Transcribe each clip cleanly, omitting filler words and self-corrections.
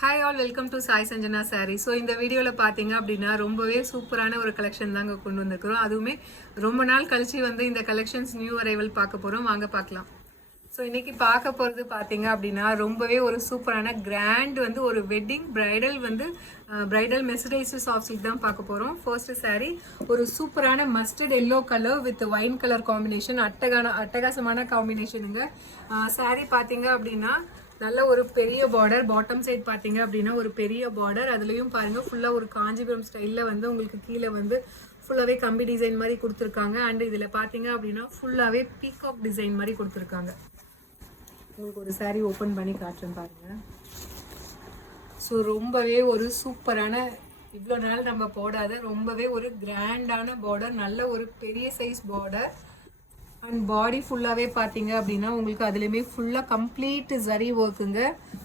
Hi all, welcome to Sai Sanjana sorry. So இந்த வீடியோவில் பார்த்தீங்க அப்படின்னா ரொம்பவே சூப்பரான ஒரு கலெக்ஷன் தாங்க கொண்டு வந்திருக்கிறோம். அதுவுமே ரொம்ப நாள் கழிச்சு இந்த கலெக்ஷன்ஸ் நியூ அரைவல் பார்க்க போகிறோம். வாங்க பார்க்கலாம். ஸோ இன்னைக்கு பார்க்க போகிறது பார்த்தீங்க அப்படின்னா ரொம்பவே ஒரு சூப்பரான கிராண்ட் ஒரு wedding bridal mercerised soft silk தான் பார்க்க போகிறோம். ஃபர்ஸ்ட் சாரீ ஒரு சூப்பரான mustard yellow colour with wine colour combination, அட்டகாசமான காம்பினேஷனுங்க. சாரீ பார்த்தீங்க அப்படின்னா நல்ல ஒரு பெரிய பார்டர், பாட்டம் சைட் பார்த்தீங்க அப்படின்னா ஒரு பெரிய பார்டர், அதுலேயும் பாருங்கள் ஃபுல்லாக ஒரு காஞ்சிபுரம் ஸ்டைலில் உங்களுக்கு கீழே ஃபுல்லாகவே கம்பி டிசைன் மாதிரி கொடுத்துருக்காங்க. அண்ட் இதில் பார்த்தீங்க அப்படின்னா ஃபுல்லாகவே பீகாக் டிசைன் மாதிரி கொடுத்துருக்காங்க. உங்களுக்கு ஒரு சாரீ ஓப்பன் பண்ணி காட்டுறேன் பாருங்கள். ஸோ ரொம்பவே ஒரு சூப்பரான, இவ்வளோ நாள் நம்ம போடாத ரொம்பவே ஒரு கிராண்டான பார்டர், நல்ல ஒரு பெரிய சைஸ் பார்டர். அண்ட் பாடி ஃபுல்லாகவே பார்த்தீங்க அப்படின்னா உங்களுக்கு அதுலேயுமே ஃபுல்லாக கம்ப்ளீட் ஜரி ஒர்க்குங்க.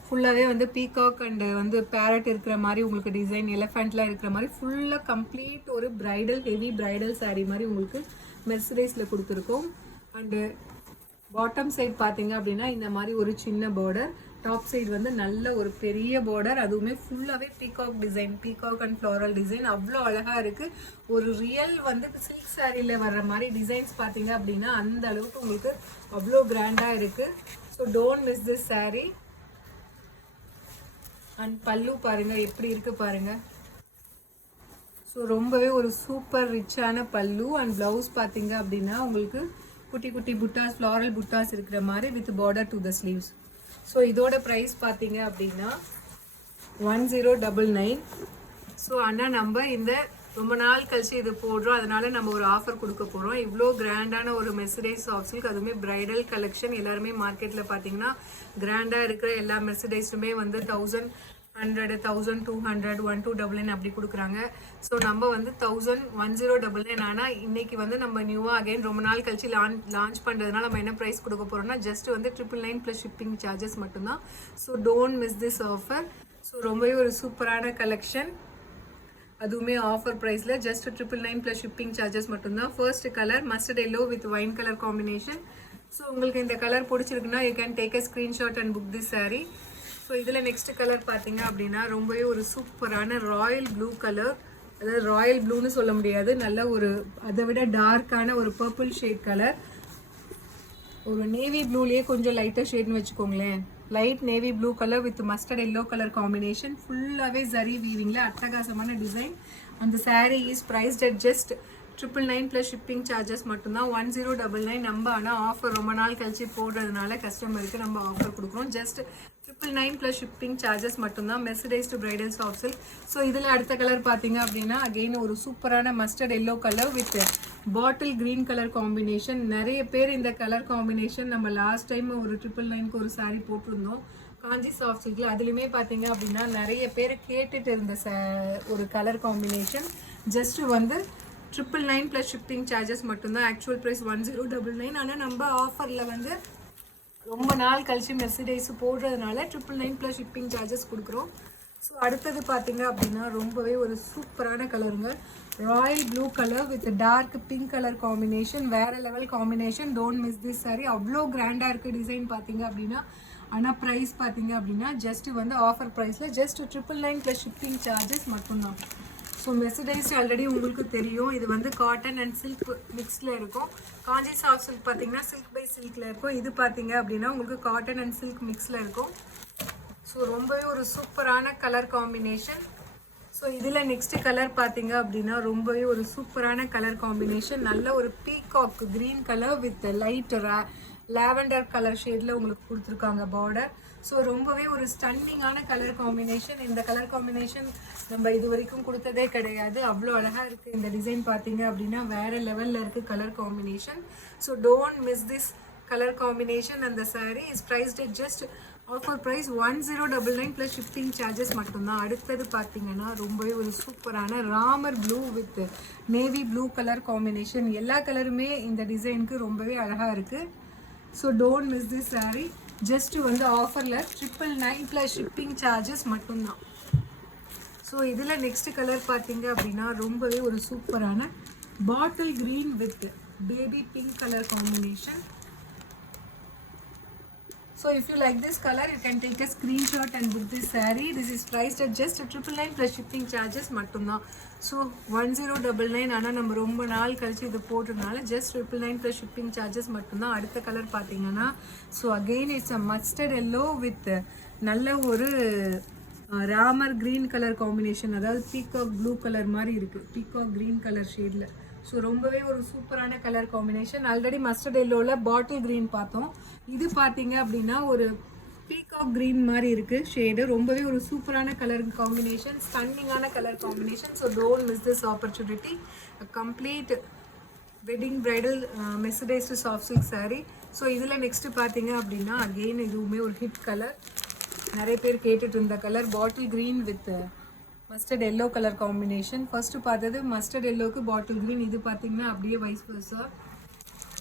ஃபுல்லாகவே பீகாக் அண்டு பேரட் இருக்கிற மாதிரி உங்களுக்கு டிசைன், எலிஃபெண்ட்லாம் இருக்கிற மாதிரி ஃபுல்லாக கம்ப்ளீட் ஒரு பிரைடல், ஹெவி பிரைடல் சாரீ மாதிரி உங்களுக்கு மெர்சரைஸில் கொடுத்துருக்கோம். அண்டு பாட்டம் சைட் பார்த்தீங்க அப்படின்னா இந்த மாதிரி ஒரு சின்ன பார்டர், டாப் சைடு நல்ல ஒரு பெரிய பார்டர், அதுவுமே ஃபுல்லாகவே peacock design, peacock and floral design அவ்வளோ அழகாக இருக்குது. ஒரு ரியல் சில்க் சாரியில் வர்ற மாதிரி டிசைன்ஸ் பார்த்தீங்க அப்படின்னா அந்த அளவுக்கு உங்களுக்கு அவ்வளோ கிராண்டாக இருக்குது. So don't miss this sari. And பல்லு பாருங்கள் எப்படி இருக்குது பாருங்கள். ஸோ ரொம்பவே ஒரு சூப்பர் ரிச்சான பல்லு. அண்ட் ப்ளவுஸ் பார்த்தீங்க அப்படின்னா உங்களுக்கு குட்டி குட்டி புட்டாஸ், ஃப்ளாரல் புட்டாஸ் இருக்கிற மாதிரி with border to the sleeves. So இதோட ப்ரைஸ் பார்த்தீங்க அப்படின்னா 1099. ஸோ ஆனால் நம்ம இந்த ரொம்ப நாள் கழிச்சு இது போடுறோம், அதனால நம்ம ஒரு ஆஃபர் கொடுக்க போகிறோம். இவ்வளோ கிராண்டான ஒரு மெர்சரைஸ் சாஃப்ட் சில்க், அதுவுமே பிரைடல் கலெக்ஷன். எல்லாருமே மார்க்கெட்டில் பார்த்தீங்கன்னா கிராண்டாக இருக்கிற எல்லா மெர்சரைஸுமே 1100, 1200, 1299 அப்படி கொடுக்குறாங்க. ஸோ நம்ம 1099. ஆனால் இன்னைக்கு நம்ம நியூவாக அகைன் ரொம்ப நாள் கழிச்சு லான்ச் பண்ணுறதுனால நம்ம என்ன ப்ரைஸ் கொடுக்க போகிறோம்னா ஜஸ்ட் 999 ப்ளஸ் ஷிப்பிங் சார்ஜஸ் மட்டும்தான். So don't miss this offer. So ரொம்பவே ஒரு சூப்பரான கலெக்ஷன், அதுவுமே ஆஃபர் ப்ரைஸில் ஜஸ்ட் 999 ப்ளஸ் ஷிப்பிங் சார்ஜஸ் மட்டும்தான். First colour mustard yellow with wine colour combination. So உங்களுக்கு இந்த கலர் பிடிச்சிருக்குன்னா you can take a screenshot and book this sari. So இதில் நெக்ஸ்ட் கலர் பார்த்தீங்க அப்படின்னா ரொம்பவே ஒரு சூப்பரான ராயல் ப்ளூ கலர், அதாவது ராயல் ப்ளூன்னு சொல்ல முடியாது, நல்ல ஒரு அதை விட டார்க்கான ஒரு பர்பிள் ஷேட் கலர், ஒரு நேவி ப்ளூலேயே கொஞ்சம் லைட்டாக ஷேட்னு வச்சுக்கோங்களேன். Light navy blue colour with mustard yellow colour combination, ஃபுல்லாகவே ஜரி வீவிங்கில் அட்டகாசமான டிசைன். அந்த sari is priced at just 999 plus shipping charges மட்டும்தான். 1099. நம்ம ஆனால் ஆஃபர் ரொம்ப நாள் கழிச்சு போடுறதுனால கஸ்டமருக்கு நம்ம ஆஃபர் கொடுக்குறோம். ஜஸ்ட் 999 ப்ளஸ் ஷிப்பிங் சார்ஜஸ் மட்டும்தான். Mercerised bridal soft silk. So இதில் அடுத்த கலர் பார்த்தீங்க அப்படின்னா அகெயின் ஒரு சூப்பரான mustard yellow colour with bottle green colour combination. நிறைய பேர் இந்த கலர் காம்பினேஷன் நம்ம லாஸ்ட் டைம் ஒரு 999 ஒரு சாரீ போட்டிருந்தோம் காஞ்சி சாஃப்ட் சில்கில். அதுலேயுமே பார்த்தீங்க அப்படின்னா நிறைய பேர் கேட்டுட்டு இருந்த ஒரு colour combination. Just 999 plus shipping charges மட்டும்தான். Actual price 1099. ஆனால் நம்ம ஆஃபரில் ரொம்ப நாள் கழிச்சு மெர்சரைஸ் போடுறதுனால 999 ப்ளஸ் ஷிப்பிங் சார்ஜஸ் கொடுக்குறோம். ஸோ அடுத்தது பார்த்தீங்க அப்படின்னா ரொம்பவே ஒரு சூப்பரான கலருங்க, royal blue colour with dark pink colour combination, வேறு level combination. Don't miss this sari. அவ்வளோ கிராண்டாக இருக்குது டிசைன் பார்த்தீங்க அப்படின்னா. ஆனால் ப்ரைஸ் பார்த்தீங்க அப்படின்னா ஜஸ்ட் ஆஃபர் ப்ரைஸில் ஜஸ்ட் 999 ப்ளஸ் ஷிப்பிங் சார்ஜஸ் மட்டும்தான். ஸோ மெர்சரைஸ் ஆல்ரெடி உங்களுக்கு தெரியும், இது காட்டன் அண்ட் சில்க் மிக்ஸில் இருக்கும். காஞ்சி சாஃப்ட் சில்க் பார்த்தீங்கன்னா சில்க் பை சில்கில் இருக்கும். இது பார்த்தீங்க அப்படின்னா உங்களுக்கு காட்டன் அண்ட் சில்க் மிக்ஸில் இருக்கும். ஸோ ரொம்பவே ஒரு சூப்பரான கலர் காம்பினேஷன். ஸோ இதில் நெக்ஸ்ட் கலர் பார்த்தீங்க அப்படின்னா ரொம்பவே ஒரு சூப்பரான கலர் காம்பினேஷன், நல்ல ஒரு peacock green colour with light lavender colour ஷேடில் உங்களுக்கு கொடுத்துருக்காங்க பார்டர். ஸோ ரொம்பவே ஒரு ஸ்டன்னிங்கான கலர் காம்பினேஷன். இந்த கலர் காம்பினேஷன் நம்ம இது வரைக்கும் கொடுத்ததே கிடையாது. அவ்வளோ அழகாக இருக்குது இந்த டிசைன் பார்த்தீங்க அப்படின்னா, வேறு லெவலில் இருக்குது colour combination. So don't miss this colour combination. அந்த sari is priced at just offer price 1099 plus shipping charges மட்டும்தான். அடுத்தது பார்த்தீங்கன்னா ரொம்பவே ஒரு சூப்பரான Ramar blue with navy blue colour combination. எல்லா கலருமே இந்த டிசைனுக்கு ரொம்பவே அழகாக இருக்குது. So don't miss this sari. Just ஆஃபரில் 999 ப்ளஸ் ஷிப்பிங் சார்ஜஸ் மட்டும்தான். ஸோ இதில் நெக்ஸ்ட் கலர் பார்த்தீங்க அப்படின்னா ரொம்பவே ஒரு சூப்பரான bottle green with baby pink colour combination. So if you like this color, you can take a screenshot and book this saree. This is priced at just 999 plus shipping charges மட்டும்தான். So 1099 ஆனால் நம்ம ரொம்ப நாள் கழிச்சு இது போட்டதுனால just 999 plus shipping charges மட்டும்தான். அடுத்த கலர் பார்த்தீங்கன்னா so again it's a mustard yellow with நல்ல ஒரு ராமர் க்ரீன் கலர் காம்பினேஷன், அதாவது பீகாக் ப்ளூ கலர் மாதிரி இருக்குது, பீகாக் க்ரீன் கலர் ஷேடில். ஸோ ரொம்பவே ஒரு சூப்பரான கலர் காம்பினேஷன். ஆல்ரெடி மஸ்டர்ட் எல்லோவில் பாட்டில் க்ரீன் பார்த்தோம். இது பார்த்தீங்க அப்படின்னா ஒரு பீகாக் க்ரீன் மாதிரி இருக்குது ஷேடு. ரொம்பவே ஒரு சூப்பரான கலர் காம்பினேஷன், ஸ்டன்னிங்கான colour combination. So don't miss this opportunity. Complete wedding bridal mercerised soft silk saree. So இதில் நெக்ஸ்ட்டு பார்த்தீங்க அப்படின்னா அகெயின் இதுவுமே ஒரு ஹிட் கலர், நிறைய பேர் கேட்டுட்டு இருந்த colour, bottle green with mustard yellow colour combination. First பார்த்தது மஸ்டர்ட் எல்லோவுக்கு பாட்டில் க்ரீன், இது பார்த்தீங்கன்னா அப்படியே வைஸ் வர்ஸா.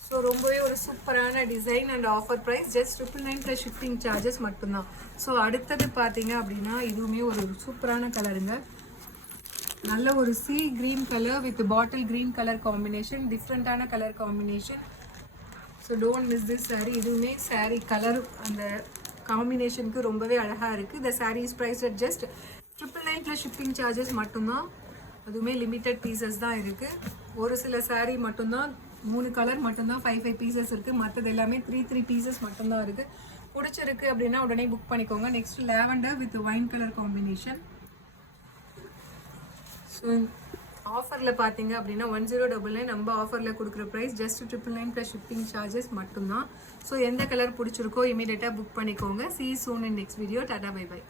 ஸோ ரொம்பவே ஒரு சூப்பரான design and offer price just 999 plus shipping charges மட்டும்தான். ஸோ அடுத்தது பார்த்தீங்க அப்படின்னா இதுவுமே ஒரு சூப்பரான கலருங்க, நல்ல ஒரு sea green colour with bottle green colour combination, டிஃப்ரெண்ட்டான colour combination. So don't miss this saree. இதுவுமே saree கலர் அந்த காம்பினேஷனுக்கு ரொம்பவே அழகாக இருக்குது. இந்த saree is priced at just 999 plus shipping charges மட்டும்தான். அதுவுமே லிமிட்டட் பீசஸ் தான் இருக்குது. ஒரு சில saree மட்டும்தான் 3 கலர் மட்டும்தான் 5 பீசஸ் இருக்குது. மற்றது எல்லாமே 3 பீசஸ் மட்டும்தான் இருக்குது. பிடிச்சிருக்கு அப்படின்னா உடனே புக் பண்ணிக்கோங்க. Next lavender with wine colour combination. So ஆஃபரில் பார்த்தீங்க அப்படின்னா 1099 நம்ம ஆஃபரில் கொடுக்குற price just 999 plus shipping charges மட்டும்தான். ஸோ எந்த கலர் பிடிச்சிருக்கோ இமீடியட்டாக புக் பண்ணிக்கோங்க. See you soon in next video. Tata, bye bye.